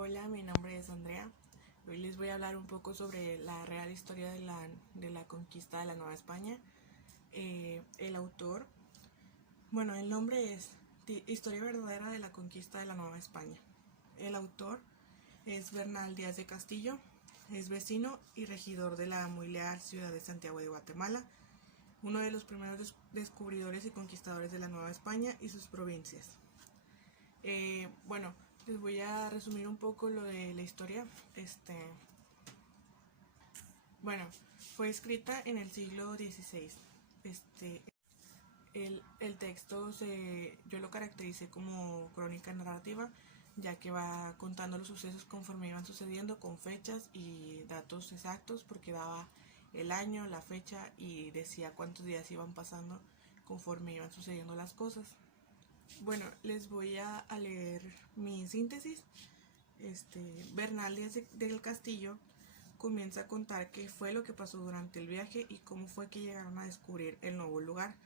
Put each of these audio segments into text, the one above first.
Hola, mi nombre es Andrea. Hoy les voy a hablar un poco sobre la real historia de la conquista de la Nueva España. El autor, bueno, el nombre es Historia verdadera de la conquista de la Nueva España. El autor es Bernal Díaz de Castillo, es vecino y regidor de la muy leal ciudad de Santiago de Guatemala, uno de los primeros descubridores y conquistadores de la Nueva España y sus provincias. Bueno, les voy a resumir un poco lo de la historia. Bueno, fue escrita en el siglo XVI. El texto yo lo caractericé como crónica narrativa, ya que va contando los sucesos conforme iban sucediendo con fechas y datos exactos, porque daba el año, la fecha y decía cuántos días iban pasando conforme iban sucediendo las cosas. Bueno, les voy a leer mi síntesis. Bernal del Castillo comienza a contar qué fue lo que pasó durante el viaje y cómo fue que llegaron a descubrir el nuevo lugar.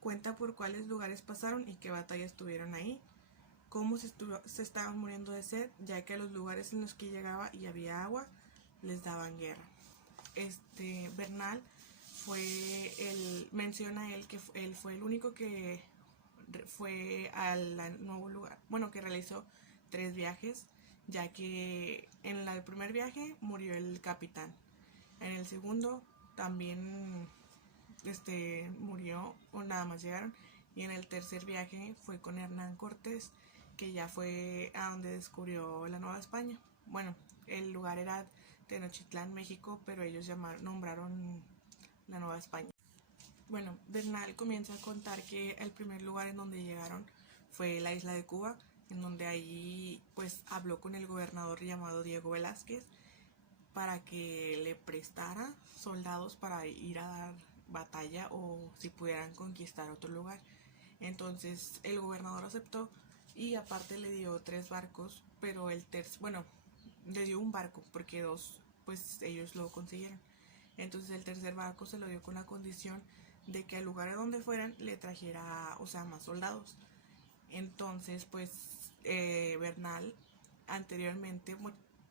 Cuenta por cuáles lugares pasaron y qué batallas estuvieron ahí, cómo se estaban muriendo de sed, ya que a los lugares en los que llegaba y había agua les daban guerra. Bernal menciona él que él fue el único que fue al nuevo lugar, bueno, que realizó 3 viajes, ya que en el primer viaje murió el capitán, en el segundo también murió o nada más llegaron, y en el tercer viaje fue con Hernán Cortés, que ya fue a donde descubrió la Nueva España. Bueno, el lugar era Tenochtitlán, México, pero ellos nombraron la Nueva España. Bueno, Bernal comienza a contar que el primer lugar en donde llegaron fue la isla de Cuba, en donde ahí pues habló con el gobernador llamado Diego Velázquez para que le prestara soldados para ir a dar batalla o si pudieran conquistar otro lugar. Entonces el gobernador aceptó y aparte le dio 3 barcos, pero le dio un barco porque 2 pues ellos lo consiguieron. Entonces el tercer barco se lo dio con la condición de que al lugar a donde fueran le trajera, o sea, más soldados. Entonces, pues Bernal anteriormente,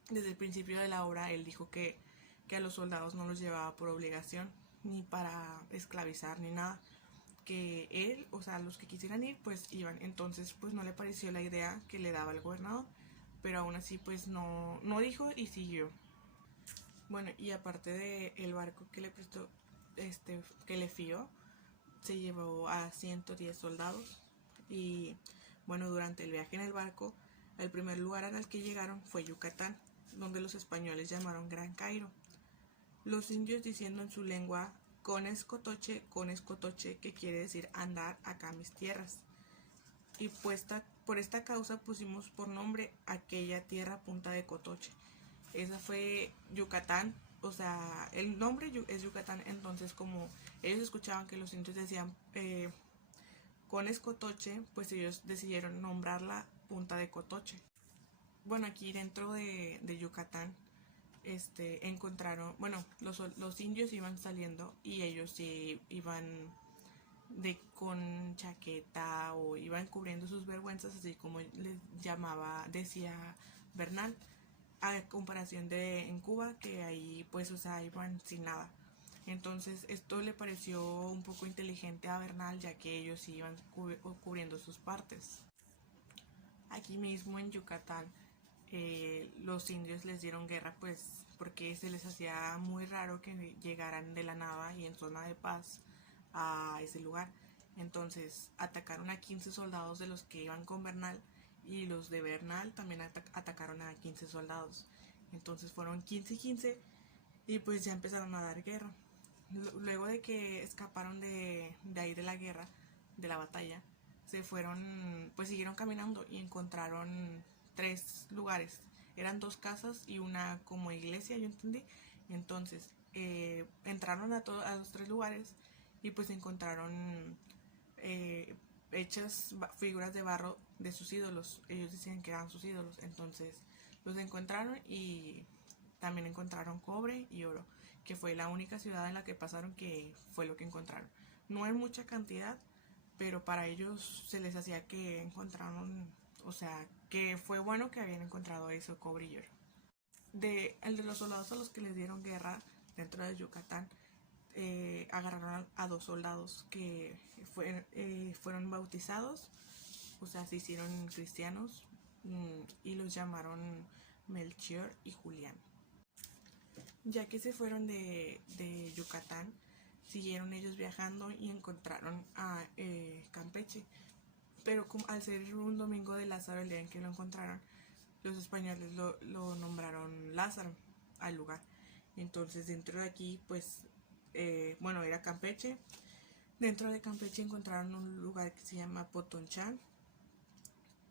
desde el principio de la obra, él dijo que a los soldados no los llevaba por obligación, ni para esclavizar, ni nada. Que él, o sea, los que quisieran ir, pues iban. Entonces, pues no le pareció la idea que le daba el gobernador, pero aún así, pues no dijo y siguió. Bueno, y aparte de el barco que le prestó, que le fió, se llevó a 110 soldados. Y bueno, durante el viaje en el barco, el primer lugar al que llegaron fue Yucatán, donde los españoles llamaron Gran Cairo. Los indios diciendo en su lengua con escotoche, que quiere decir andar acá mis tierras. Y por esta causa pusimos por nombre aquella tierra Punta de Cotoche. Esa fue Yucatán, o sea, el nombre es Yucatán. Entonces como ellos escuchaban que los indios decían con escotoche, pues ellos decidieron nombrarla Punta de Cotoche. Bueno, aquí dentro de Yucatán encontraron, bueno, los indios iban saliendo y ellos sí iban con chaqueta o iban cubriendo sus vergüenzas, así como decía Bernal, a comparación de en Cuba, que ahí pues, o sea, iban sin nada. Entonces esto le pareció un poco inteligente a Bernal, ya que ellos iban cubriendo sus partes. Aquí mismo en Yucatán los indios les dieron guerra, pues porque se les hacía muy raro que llegaran de la nada y en zona de paz a ese lugar. Entonces atacaron a 15 soldados de los que iban con Bernal, y los de Bernal también atacaron a 15 soldados. Entonces fueron 15 y 15 y pues ya empezaron a dar guerra. Luego de que escaparon de ahí de la guerra, de la batalla, se fueron, pues siguieron caminando y encontraron 3 lugares. Eran 2 casas y una como iglesia, yo entendí. Entonces entraron a los 3 lugares y pues encontraron hechas figuras de barro de sus ídolos. Ellos decían que eran sus ídolos. Entonces los encontraron y también encontraron cobre y oro, que fue la única ciudad en la que pasaron que fue lo que encontraron. No en mucha cantidad, pero para ellos se les hacía que encontraron O sea, que fue bueno que habían encontrado eso, Cobrillo. El de los soldados a los que les dieron guerra dentro de Yucatán, agarraron a 2 soldados que fueron bautizados, o sea, se hicieron cristianos, y los llamaron Melchior y Julián. Ya que se fueron de Yucatán, siguieron ellos viajando y encontraron a Campeche. Pero como, al ser un domingo de Lázaro el día en que lo encontraron, los españoles lo nombraron Lázaro al lugar. Entonces dentro de aquí, pues, bueno, era Campeche. Dentro de Campeche encontraron un lugar que se llama Potonchán,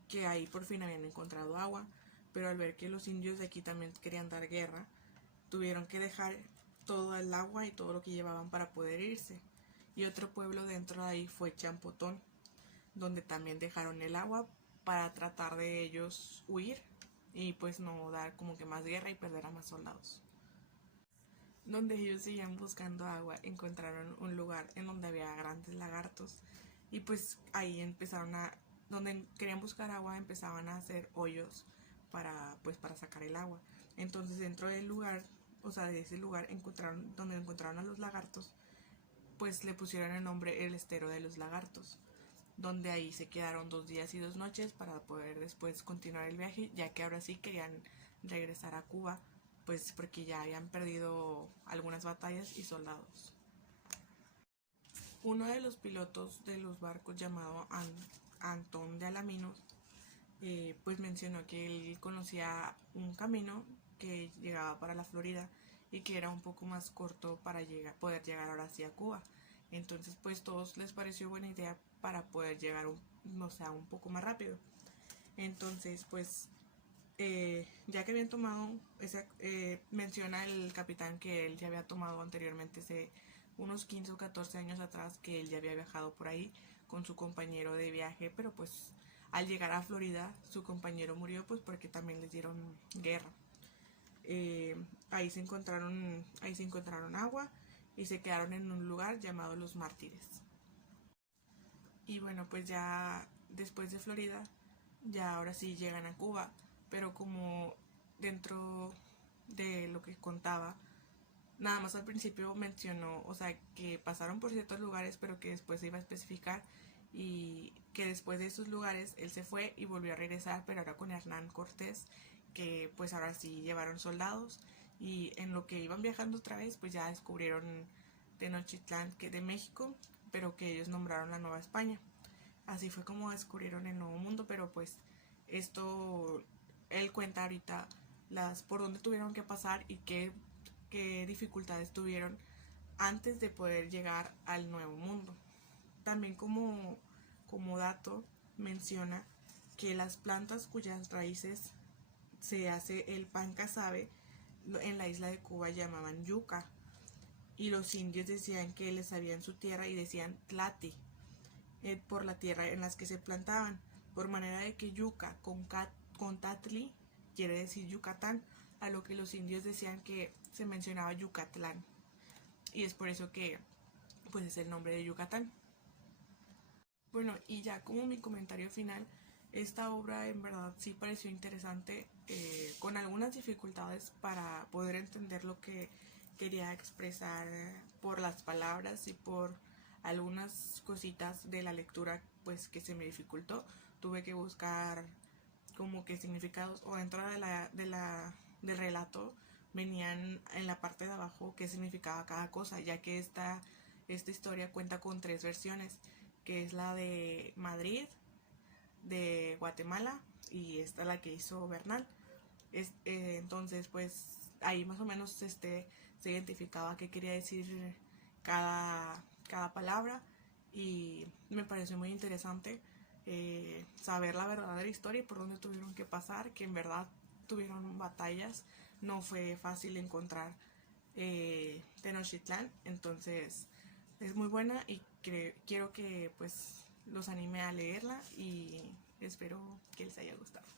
que ahí por fin habían encontrado agua, pero al ver que los indios de aquí también querían dar guerra, tuvieron que dejar todo el agua y todo lo que llevaban para poder irse. Y otro pueblo dentro de ahí fue Champotón, donde también dejaron el agua para tratar de ellos huir y pues no dar como que más guerra y perder a más soldados. Donde ellos seguían buscando agua, encontraron un lugar en donde había grandes lagartos y pues ahí empezaron donde querían buscar agua, empezaban a hacer hoyos para sacar el agua. Entonces dentro del lugar, o sea, de ese lugar donde encontraron a los lagartos, pues le pusieron el nombre el Estero de los Lagartos, donde ahí se quedaron 2 días y 2 noches para poder después continuar el viaje, ya que ahora sí querían regresar a Cuba, pues porque ya habían perdido algunas batallas y soldados. Uno de los pilotos de los barcos, llamado Antón de Alaminos, pues mencionó que él conocía un camino que llegaba para la Florida y que era un poco más corto para poder llegar ahora sí a Cuba. Entonces pues todos les pareció buena idea para poder llegar un poco más rápido. Entonces pues ya que habían tomado menciona el capitán que él ya había tomado anteriormente, unos 15 o 14 años atrás, que él ya había viajado por ahí con su compañero de viaje, pero pues al llegar a Florida su compañero murió pues porque también les dieron guerra. Ahí se encontraron agua y se quedaron en un lugar llamado Los Mártires. Y bueno, pues ya después de Florida, ya ahora sí llegan a Cuba, pero como dentro de lo que contaba, nada más al principio mencionó, o sea, que pasaron por ciertos lugares, pero que después se iba a especificar, y que después de esos lugares él se fue y volvió a regresar, pero ahora con Hernán Cortés, que pues ahora sí llevaron soldados, y en lo que iban viajando otra vez, pues ya descubrieron Tenochtitlán, que de México, pero que ellos nombraron la Nueva España. Así fue como descubrieron el Nuevo Mundo, pero pues esto, él cuenta ahorita por dónde tuvieron que pasar y qué dificultades tuvieron antes de poder llegar al Nuevo Mundo. También como dato menciona que las plantas cuyas raíces se hace el pan casabe, en la isla de Cuba llamaban yuca, y los indios decían que les sabían su tierra y decían tlati, por la tierra en las que se plantaban, por manera de que yuca con tatli quiere decir Yucatán, a lo que los indios decían que se mencionaba Yucatlán, y es por eso que pues es el nombre de Yucatán. Bueno, y ya como mi comentario final, esta obra en verdad sí pareció interesante, con algunas dificultades para poder entender lo que quería expresar por las palabras y por algunas cositas de la lectura pues que se me dificultó. Tuve que buscar como que significados, o dentro del relato venían en la parte de abajo qué significaba cada cosa, ya que esta historia cuenta con 3 versiones, que es la de Madrid, de Guatemala, y esta la que hizo Bernal. Entonces pues ahí más o menos se identificaba qué quería decir cada palabra, y me pareció muy interesante saber la verdadera historia y por dónde tuvieron que pasar, que en verdad tuvieron batallas, no fue fácil encontrar Tenochtitlán. Entonces es muy buena y quiero que pues los anime a leerla, y espero que les haya gustado.